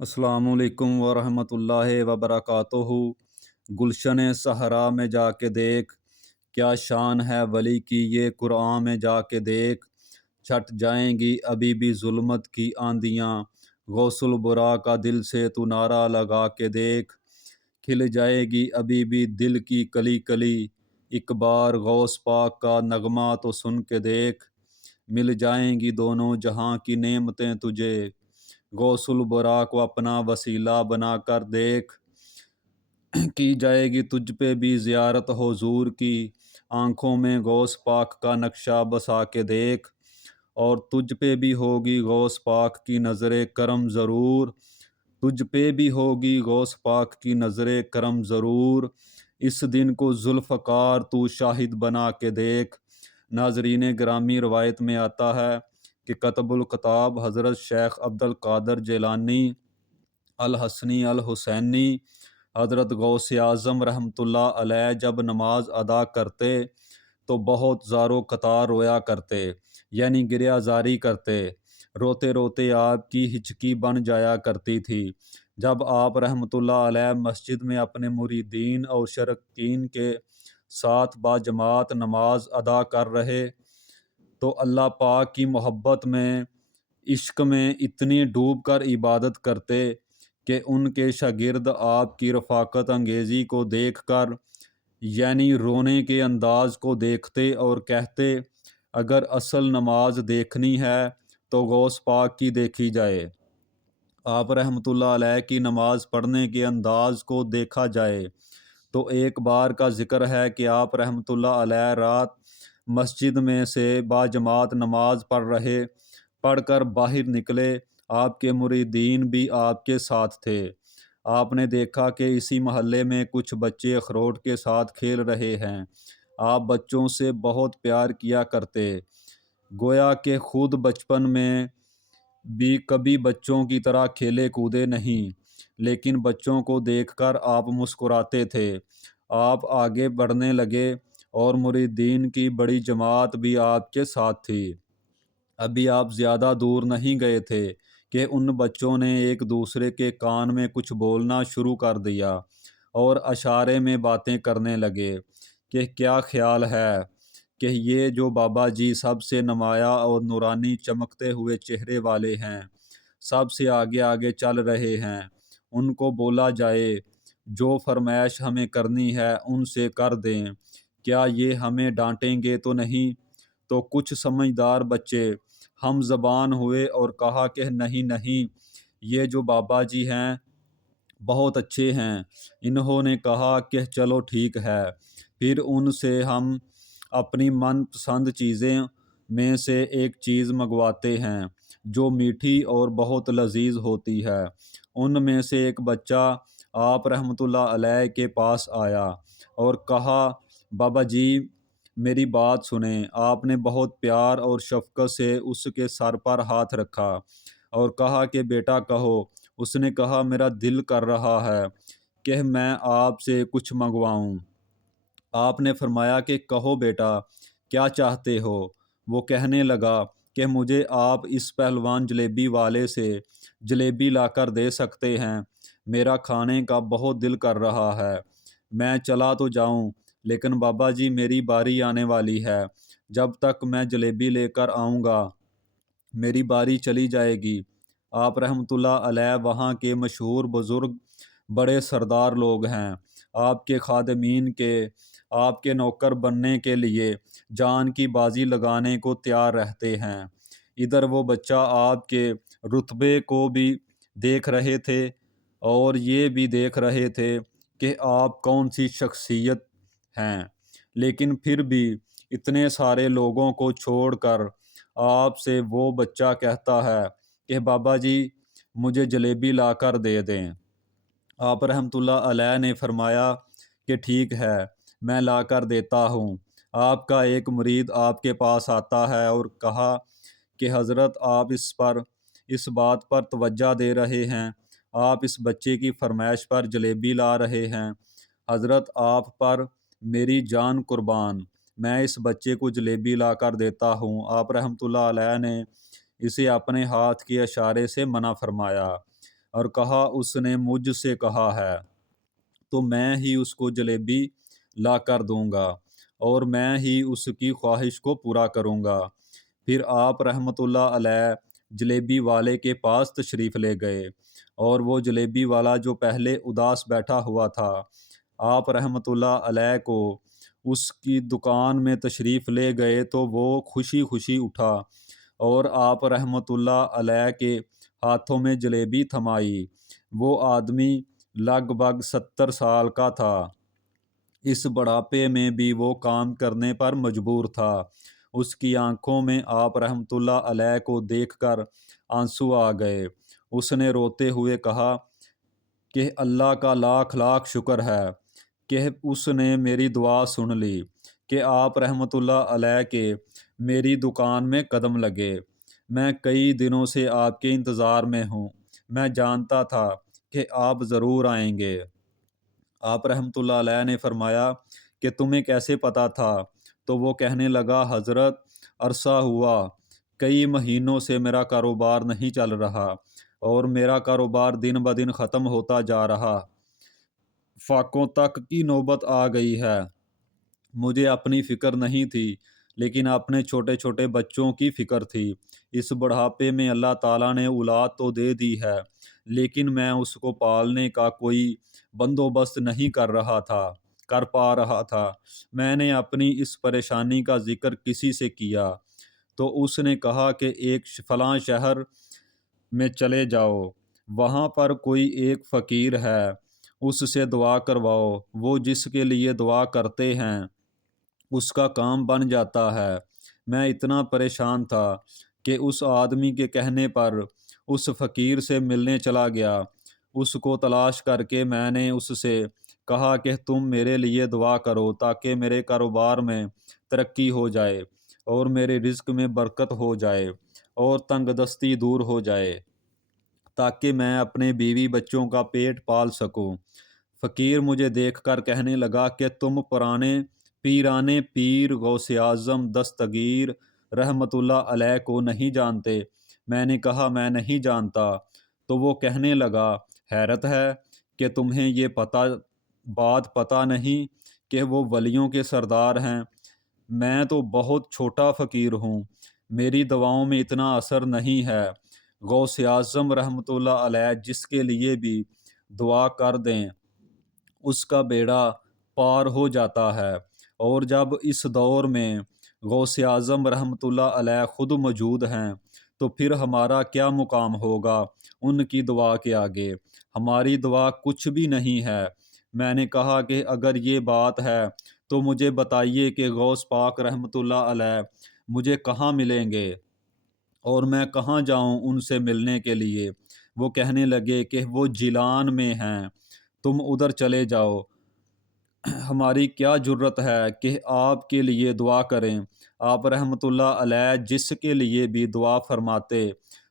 السلام علیکم ورحمۃ اللہ وبرکاتہ۔ گلشن صحرا میں جا کے دیکھ، کیا شان ہے ولی کی یہ قرآن میں جا کے دیکھ۔ چھٹ جائیں گی ابھی بھی ظلمت کی آندیاں، غوث البرا کا دل سے تو نعرہ لگا کے دیکھ۔ کھل جائے گی ابھی بھی دل کی کلی کلی، ایک بار غوث پاک کا نغمہ تو سن کے دیکھ۔ مل جائیں گی دونوں جہاں کی نعمتیں تجھے، غوث البرا کو اپنا وسیلہ بنا کر دیکھ۔ کی جائے گی تجھ پہ بھی زیارت حضور کی، آنکھوں میں غوث پاک کا نقشہ بسا کے دیکھ۔ اور تجھ پہ بھی ہوگی غوث پاک کی نظر کرم ضرور، تجھ پہ بھی ہوگی غوث پاک کی نظر کرم ضرور۔ اس دن کو ذوالفقار تو شاہد بنا کے دیکھ۔ ناظرین گرامی، روایت میں آتا ہے کہ کتب الکتاب حضرت شیخ عبد القادر جیلانی الحسنی الحسینی حضرت غوث اعظم رحمۃ اللہ علیہ جب نماز ادا کرتے تو بہت زار و قطار رویا کرتے، یعنی گریہ زاری کرتے۔ روتے روتے آپ کی ہچکی بن جایا کرتی تھی۔ جب آپ رحمۃ اللہ علیہ مسجد میں اپنے مریدین اور شرکین کے ساتھ باجماعت نماز ادا کر رہے تو اللہ پاک کی محبت میں، عشق میں اتنی ڈوب کر عبادت کرتے کہ ان کے شاگرد آپ کی رفاقت انگیزی کو دیکھ کر، یعنی رونے کے انداز کو دیکھتے اور کہتے، اگر اصل نماز دیکھنی ہے تو غوث پاک کی دیکھی جائے، آپ رحمۃ اللہ علیہ کی نماز پڑھنے کے انداز کو دیکھا جائے۔ تو ایک بار کا ذکر ہے کہ آپ رحمۃ اللہ علیہ رات مسجد میں سے باجماعت نماز پڑھ کر باہر نکلے۔ آپ کے مریدین بھی آپ کے ساتھ تھے۔ آپ نے دیکھا کہ اسی محلے میں کچھ بچے اخروٹ کے ساتھ کھیل رہے ہیں۔ آپ بچوں سے بہت پیار کیا کرتے، گویا کہ خود بچپن میں بھی کبھی بچوں کی طرح کھیلے کودے نہیں، لیکن بچوں کو دیکھ کر آپ مسکراتے تھے۔ آپ آگے بڑھنے لگے اور مریدین کی بڑی جماعت بھی آپ کے ساتھ تھی۔ ابھی آپ زیادہ دور نہیں گئے تھے کہ ان بچوں نے ایک دوسرے کے کان میں کچھ بولنا شروع کر دیا اور اشارے میں باتیں کرنے لگے کہ کیا خیال ہے کہ یہ جو بابا جی سب سے نمایاں اور نورانی چمکتے ہوئے چہرے والے ہیں، سب سے آگے آگے چل رہے ہیں، ان کو بولا جائے جو فرمائش ہمیں کرنی ہے ان سے کر دیں، کیا یہ ہمیں ڈانٹیں گے تو نہیں؟ تو کچھ سمجھدار بچے ہم زبان ہوئے اور کہا کہ نہیں نہیں، یہ جو بابا جی ہیں بہت اچھے ہیں۔ انہوں نے کہا کہ چلو ٹھیک ہے، پھر ان سے ہم اپنی من پسند چیزیں میں سے ایک چیز منگواتے ہیں جو میٹھی اور بہت لذیذ ہوتی ہے۔ ان میں سے ایک بچہ آپ رحمۃ اللہ علیہ کے پاس آیا اور کہا، بابا جی میری بات سنیں۔ آپ نے بہت پیار اور شفقت سے اس کے سر پر ہاتھ رکھا اور کہا کہ بیٹا کہو۔ اس نے کہا، میرا دل کر رہا ہے کہ میں آپ سے کچھ منگواؤں۔ آپ نے فرمایا کہ کہو بیٹا کیا چاہتے ہو؟ وہ کہنے لگا کہ مجھے آپ اس پہلوان جلیبی والے سے جلیبی لا کر دے سکتے ہیں، میرا کھانے کا بہت دل کر رہا ہے۔ میں چلا تو جاؤں لیکن بابا جی میری باری آنے والی ہے، جب تک میں جلیبی لے کر آؤں گا میری باری چلی جائے گی۔ آپ رحمۃ اللہ علیہ وہاں کے مشہور بزرگ بڑے سردار لوگ ہیں، آپ کے خادمین کے آپ کے نوکر بننے کے لیے جان کی بازی لگانے کو تیار رہتے ہیں۔ ادھر وہ بچہ آپ کے رتبے کو بھی دیکھ رہے تھے اور یہ بھی دیکھ رہے تھے کہ آپ کون سی شخصیت ہیں، لیکن پھر بھی اتنے سارے لوگوں کو چھوڑ کر آپ سے وہ بچہ کہتا ہے کہ بابا جی مجھے جلیبی لا کر دے دیں۔ آپ رحمۃ اللہ علیہ نے فرمایا کہ ٹھیک ہے، میں لا کر دیتا ہوں۔ آپ کا ایک مرید آپ کے پاس آتا ہے اور کہا کہ حضرت آپ اس بات پر توجہ دے رہے ہیں، آپ اس بچے کی فرمائش پر جلیبی لا رہے ہیں۔ حضرت آپ پر میری جان قربان، میں اس بچے کو جلیبی لا کر دیتا ہوں۔ آپ رحمۃ اللہ علیہ نے اسے اپنے ہاتھ کے اشارے سے منع فرمایا۔ اور کہا اس نے مجھ سے کہا ہے تو میں ہی اس کو جلیبی لا کر دوں گا اور میں ہی اس کی خواہش کو پورا کروں گا۔ پھر آپ رحمۃ اللہ علیہ جلیبی والے کے پاس تشریف لے گئے، اور وہ جلیبی والا جو پہلے اداس بیٹھا ہوا تھا، آپ رحمۃ اللہ علیہ کو اس کی دکان میں تشریف لے گئے تو وہ خوشی خوشی اٹھا اور آپ رحمۃ اللہ علیہ کے ہاتھوں میں جلیبی تھمائی۔ وہ آدمی لگ بھگ 70 سال کا تھا۔ اس بڑھاپے میں بھی وہ کام کرنے پر مجبور تھا۔ اس کی آنکھوں میں آپ رحمۃ اللہ علیہ کو دیکھ کر آنسو آ گئے۔ اس نے روتے ہوئے کہا کہ اللہ کا لاکھ لاکھ شکر ہے کہ اس نے میری دعا سن لی کہ آپ رحمۃ اللہ علیہ کے میری دکان میں قدم لگے۔ میں کئی دنوں سے آپ کے انتظار میں ہوں۔ میں جانتا تھا کہ آپ ضرور آئیں گے۔ آپ رحمۃ اللہ علیہ نے فرمایا کہ تمہیں کیسے پتہ تھا؟ تو وہ کہنے لگا، حضرت عرصہ ہوا، کئی مہینوں سے میرا کاروبار نہیں چل رہا اور میرا کاروبار دن بدن ختم ہوتا جا رہا، فاقوں تک کی نوبت آ گئی ہے۔ مجھے اپنی فکر نہیں تھی لیکن اپنے چھوٹے چھوٹے بچوں کی فکر تھی۔ اس بڑھاپے میں اللہ تعالیٰ نے اولاد تو دے دی ہے لیکن میں اس کو پالنے کا کوئی بندوبست نہیں کر پا رہا تھا۔ میں نے اپنی اس پریشانی کا ذکر کسی سے کیا تو اس نے کہا کہ ایک فلاں شہر میں چلے جاؤ، وہاں پر کوئی ایک فقیر ہے، اس سے دعا کرواؤ، وہ جس کے لیے دعا کرتے ہیں اس کا کام بن جاتا ہے۔ میں اتنا پریشان تھا کہ اس آدمی کے کہنے پر اس فقیر سے ملنے چلا گیا۔ اس کو تلاش کر کے میں نے اس سے کہا کہ تم میرے لیے دعا کرو تاکہ میرے کاروبار میں ترقی ہو جائے اور میرے رزق میں برکت ہو جائے اور تنگ دستی دور ہو جائے تاکہ میں اپنے بیوی بچوں کا پیٹ پال سکوں۔ فقیر مجھے دیکھ کر کہنے لگا کہ تم پرانے پیرانے پیر غوث اعظم دستگیر رحمۃ اللہ علیہ کو نہیں جانتے؟ میں نے کہا میں نہیں جانتا۔ تو وہ کہنے لگا، حیرت ہے کہ تمہیں یہ بات پتہ نہیں کہ وہ ولیوں کے سردار ہیں۔ میں تو بہت چھوٹا فقیر ہوں، میری دعاؤں میں اتنا اثر نہیں ہے۔ غوث اعظم رحمۃ اللہ علیہ جس کے لیے بھی دعا کر دیں اس کا بیڑا پار ہو جاتا ہے، اور جب اس دور میں غوث اعظم رحمۃ اللہ علیہ خود موجود ہیں تو پھر ہمارا کیا مقام ہوگا ان کی دعا کے آگے؟ ہماری دعا کچھ بھی نہیں ہے۔ میں نے کہا کہ اگر یہ بات ہے تو مجھے بتائیے کہ غوث پاک رحمۃ اللہ علیہ مجھے کہاں ملیں گے اور میں کہاں جاؤں ان سے ملنے کے لیے؟ وہ کہنے لگے کہ وہ جیلان میں ہیں، تم ادھر چلے جاؤ۔ ہماری کیا جرت ہے کہ آپ کے لیے دعا کریں؟ آپ رحمۃ اللہ علیہ جس کے لیے بھی دعا فرماتے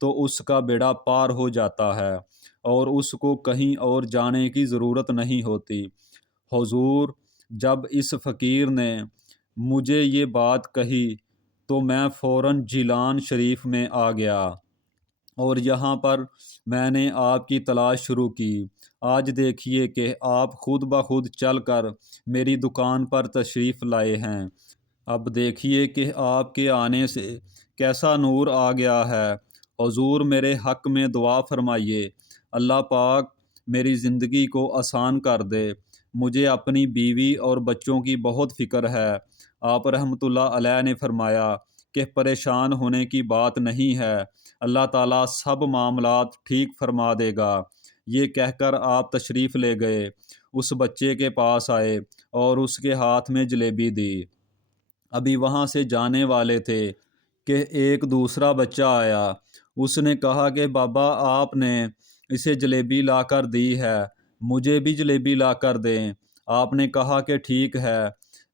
تو اس کا بیڑا پار ہو جاتا ہے اور اس کو کہیں اور جانے کی ضرورت نہیں ہوتی۔ حضور جب اس فقیر نے مجھے یہ بات کہی تو میں فوراً جیلان شریف میں آ گیا اور یہاں پر میں نے آپ کی تلاش شروع کی۔ آج دیکھیے کہ آپ خود بخود چل کر میری دکان پر تشریف لائے ہیں۔ اب دیکھیے کہ آپ کے آنے سے کیسا نور آ گیا ہے۔ حضور میرے حق میں دعا فرمائیے، اللہ پاک میری زندگی کو آسان کر دے۔ مجھے اپنی بیوی اور بچوں کی بہت فکر ہے۔ آپ رحمۃ اللہ علیہ نے فرمایا کہ پریشان ہونے کی بات نہیں ہے، اللہ تعالیٰ سب معاملات ٹھیک فرما دے گا۔ یہ کہہ کر آپ تشریف لے گئے، اس بچے کے پاس آئے اور اس کے ہاتھ میں جلیبی دی۔ ابھی وہاں سے جانے والے تھے کہ ایک دوسرا بچہ آیا۔ اس نے کہا کہ بابا آپ نے اسے جلیبی لا کر دی ہے، مجھے بھی جلیبی لا کر دیں۔ آپ نے کہا کہ ٹھیک ہے،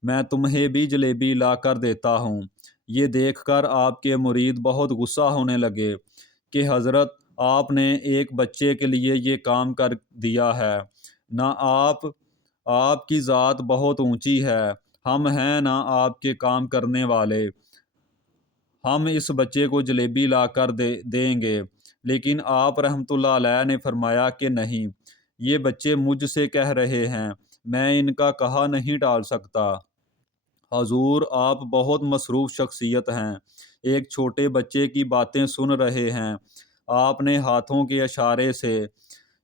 میں تمہیں بھی جلیبی لا کر دیتا ہوں۔ یہ دیکھ کر آپ کے مرید بہت غصہ ہونے لگے کہ حضرت آپ نے ایک بچے کے لیے یہ کام کر دیا ہے، نہ آپ کی ذات بہت اونچی ہے، ہم ہیں نہ آپ کے کام کرنے والے، ہم اس بچے کو جلیبی لا کر دیں گے۔ لیکن آپ رحمۃ اللہ علیہ نے فرمایا کہ نہیں، یہ بچے مجھ سے کہہ رہے ہیں، میں ان کا کہا نہیں ٹال سکتا۔ حضور آپ بہت مصروف شخصیت ہیں، ایک چھوٹے بچے کی باتیں سن رہے ہیں۔ آپ نے ہاتھوں کے اشارے سے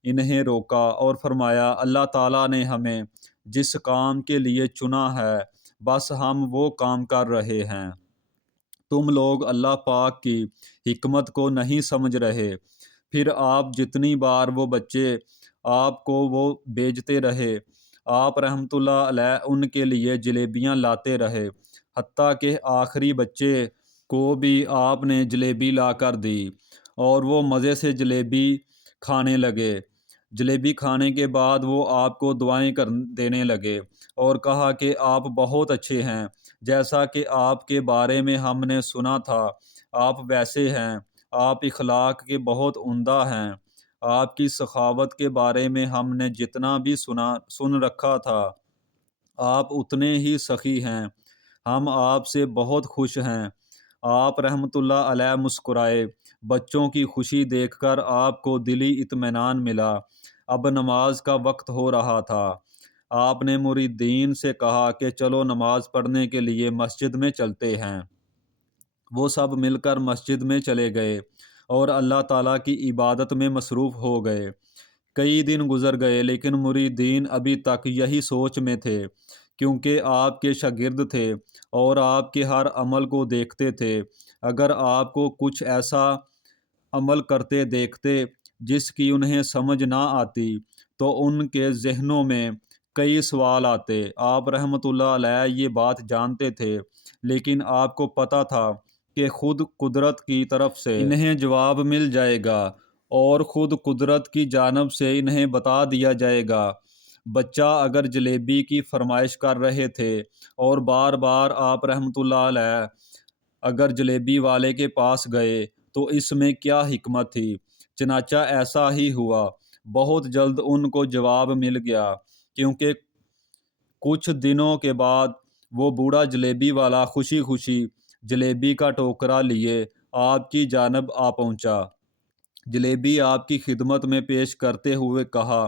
انہیں روکا اور فرمایا، اللہ تعالیٰ نے ہمیں جس کام کے لیے چنا ہے بس ہم وہ کام کر رہے ہیں۔ تم لوگ اللہ پاک کی حکمت کو نہیں سمجھ رہے۔ پھر آپ جتنی بار وہ بچے آپ کو وہ بھیجتے رہے، آپ رحمۃ اللہ علیہ ان کے لیے جلیبیاں لاتے رہے، حتیٰ کہ آخری بچے کو بھی آپ نے جلیبی لا کر دی اور وہ مزے سے جلیبی کھانے لگے۔ جلیبی کھانے کے بعد وہ آپ کو دعائیں دینے لگے اور کہا کہ آپ بہت اچھے ہیں، جیسا کہ آپ کے بارے میں ہم نے سنا تھا آپ ویسے ہیں، آپ اخلاق کے بہت عمدہ ہیں، آپ کی سخاوت کے بارے میں ہم نے جتنا بھی سن رکھا تھا آپ اتنے ہی سخی ہیں، ہم آپ سے بہت خوش ہیں۔ آپ رحمۃ اللہ علیہ مسکرائے، بچوں کی خوشی دیکھ کر آپ کو دلی اطمینان ملا۔ اب نماز کا وقت ہو رہا تھا۔ آپ نے مریدین سے کہا کہ چلو نماز پڑھنے کے لیے مسجد میں چلتے ہیں۔ وہ سب مل کر مسجد میں چلے گئے اور اللہ تعالیٰ کی عبادت میں مصروف ہو گئے۔ کئی دن گزر گئے لیکن مریدین ابھی تک یہی سوچ میں تھے، کیونکہ آپ کے شاگرد تھے اور آپ کے ہر عمل کو دیکھتے تھے۔ اگر آپ کو کچھ ایسا عمل کرتے دیکھتے جس کی انہیں سمجھ نہ آتی تو ان کے ذہنوں میں کئی سوال آتے۔ آپ رحمۃ اللہ علیہ یہ بات جانتے تھے، لیکن آپ کو پتہ تھا کہ خود قدرت کی طرف سے انہیں جواب مل جائے گا اور خود قدرت کی جانب سے انہیں بتا دیا جائے گا۔ بچہ اگر جلیبی کی فرمائش کر رہے تھے اور بار بار آپ رحمۃ اللہ علیہ اگر جلیبی والے کے پاس گئے تو اس میں کیا حکمت تھی؟ چنانچہ ایسا ہی ہوا۔ بہت جلد ان کو جواب مل گیا، کیونکہ کچھ دنوں کے بعد وہ بوڑھا جلیبی والا خوشی خوشی جلیبی کا ٹوکرا لیے آپ کی جانب آ پہنچا۔ جلیبی آپ کی خدمت میں پیش کرتے ہوئے کہا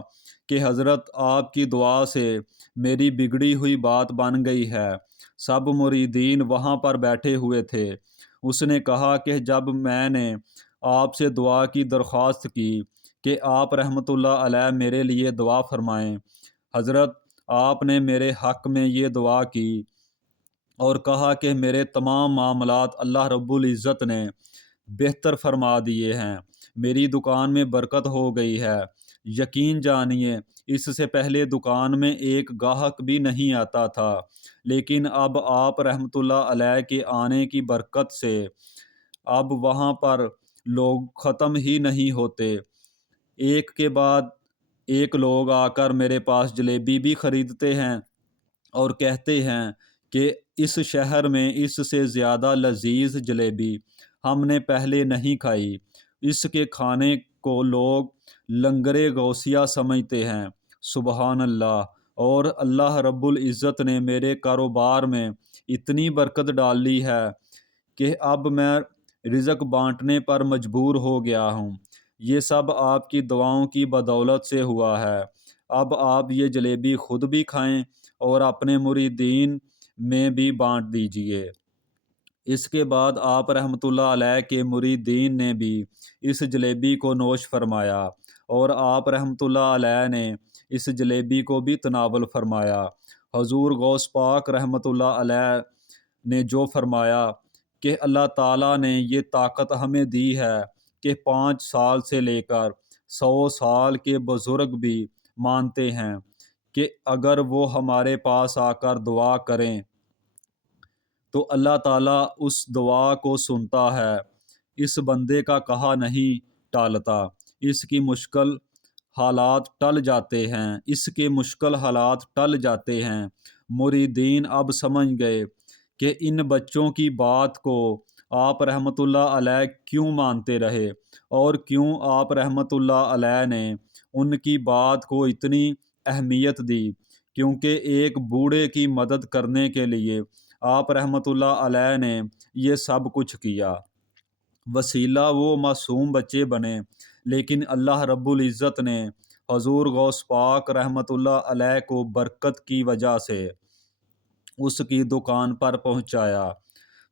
کہ حضرت آپ کی دعا سے میری بگڑی ہوئی بات بن گئی ہے۔ سب مریدین وہاں پر بیٹھے ہوئے تھے۔ اس نے کہا کہ جب میں نے آپ سے دعا کی درخواست کی کہ آپ رحمۃ اللہ علیہ میرے لیے دعا فرمائیں، حضرت آپ نے میرے حق میں یہ دعا کی اور کہا کہ میرے تمام معاملات اللہ رب العزت نے بہتر فرما دیے ہیں، میری دکان میں برکت ہو گئی ہے۔ یقین جانیے اس سے پہلے دکان میں ایک گاہک بھی نہیں آتا تھا، لیکن اب آپ رحمۃ اللہ علیہ کے آنے کی برکت سے اب وہاں پر لوگ ختم ہی نہیں ہوتے، ایک کے بعد ایک لوگ آ کر میرے پاس جلیبی بھی خریدتے ہیں اور کہتے ہیں کہ اس شہر میں اس سے زیادہ لذیذ جلیبی ہم نے پہلے نہیں کھائی۔ اس کے کھانے کو لوگ لنگر غوثیہ سمجھتے ہیں۔ سبحان اللہ! اور اللہ رب العزت نے میرے کاروبار میں اتنی برکت ڈال لی ہے کہ اب میں رزق بانٹنے پر مجبور ہو گیا ہوں۔ یہ سب آپ کی دعاؤں کی بدولت سے ہوا ہے۔ اب آپ یہ جلیبی خود بھی کھائیں اور اپنے مریدین میں بھی بانٹ دیجیے۔ اس کے بعد آپ رحمۃ اللہ علیہ کے مریدین نے بھی اس جلیبی کو نوش فرمایا اور آپ رحمۃ اللہ علیہ نے اس جلیبی کو بھی تناول فرمایا۔ حضور غوث پاک رحمۃ اللہ علیہ نے جو فرمایا کہ اللہ تعالیٰ نے یہ طاقت ہمیں دی ہے کہ 5 سال سے لے کر 100 سال کے بزرگ بھی مانتے ہیں کہ اگر وہ ہمارے پاس آ کر دعا کریں تو اللہ تعالیٰ اس دعا کو سنتا ہے، اس بندے کا کہا نہیں ٹالتا، اس کی مشکل حالات ٹل جاتے ہیں، اس کے مشکل حالات ٹل جاتے ہیں۔ مریدین اب سمجھ گئے کہ ان بچوں کی بات کو آپ رحمۃ اللہ علیہ کیوں مانتے رہے اور کیوں آپ رحمۃ اللہ علیہ نے ان کی بات کو اتنی اہمیت دی، کیونکہ ایک بوڑھے کی مدد کرنے کے لیے آپ رحمۃ اللہ علیہ نے یہ سب کچھ کیا۔ وسیلہ وہ معصوم بچے بنے، لیکن اللہ رب العزت نے حضور غوث پاک رحمۃ اللہ علیہ کو برکت کی وجہ سے اس کی دکان پر پہنچایا۔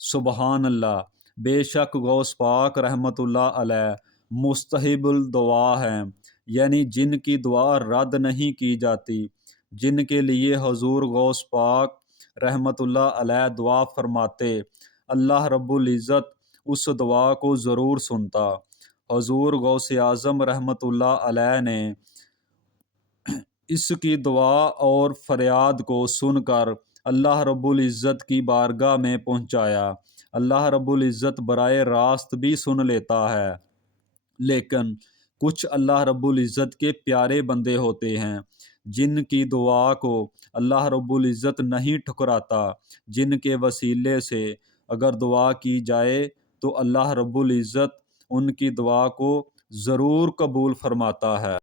سبحان اللہ، بے شک غوث پاک رحمۃ اللہ علیہ مستحب الدعا ہیں، یعنی جن کی دعا رد نہیں کی جاتی، جن کے لیے حضور غوث پاک رحمۃ اللہ علیہ دعا فرماتے، اللہ رب العزت اس دعا کو ضرور سنتا۔ حضور غوث اعظم رحمۃ اللہ علیہ نے اس کی دعا اور فریاد کو سن کر اللہ رب العزت کی بارگاہ میں پہنچایا۔ اللہ رب العزت برائے راست بھی سن لیتا ہے، لیکن کچھ اللہ رب العزت کے پیارے بندے ہوتے ہیں جن کی دعا کو اللہ رب العزت نہیں ٹھکراتا، جن کے وسیلے سے اگر دعا کی جائے تو اللہ رب العزت ان کی دعا کو ضرور قبول فرماتا ہے۔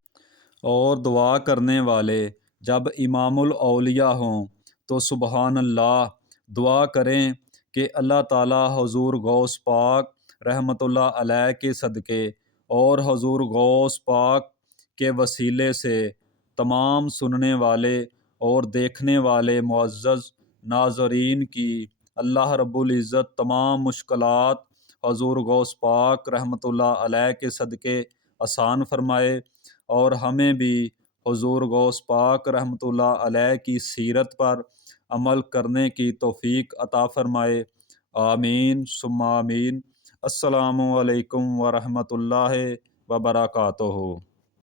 اور دعا کرنے والے جب امام الاولیاء ہوں تو سبحان اللہ دعا کریں کہ اللہ تعالی حضور غوث پاک رحمۃ اللہ علیہ کے صدقے اور حضور غوث پاک کے وسیلے سے تمام سننے والے اور دیکھنے والے معزز ناظرین کی اللہ رب العزت تمام مشکلات حضور غوث پاک رحمۃ اللہ علیہ کے صدقے آسان فرمائے، اور ہمیں بھی حضور غوث پاک رحمۃ اللہ علیہ کی سیرت پر عمل کرنے کی توفیق عطا فرمائے۔ آمین ثم آمین۔ السلام علیکم ورحمۃ اللہ وبرکاتہ۔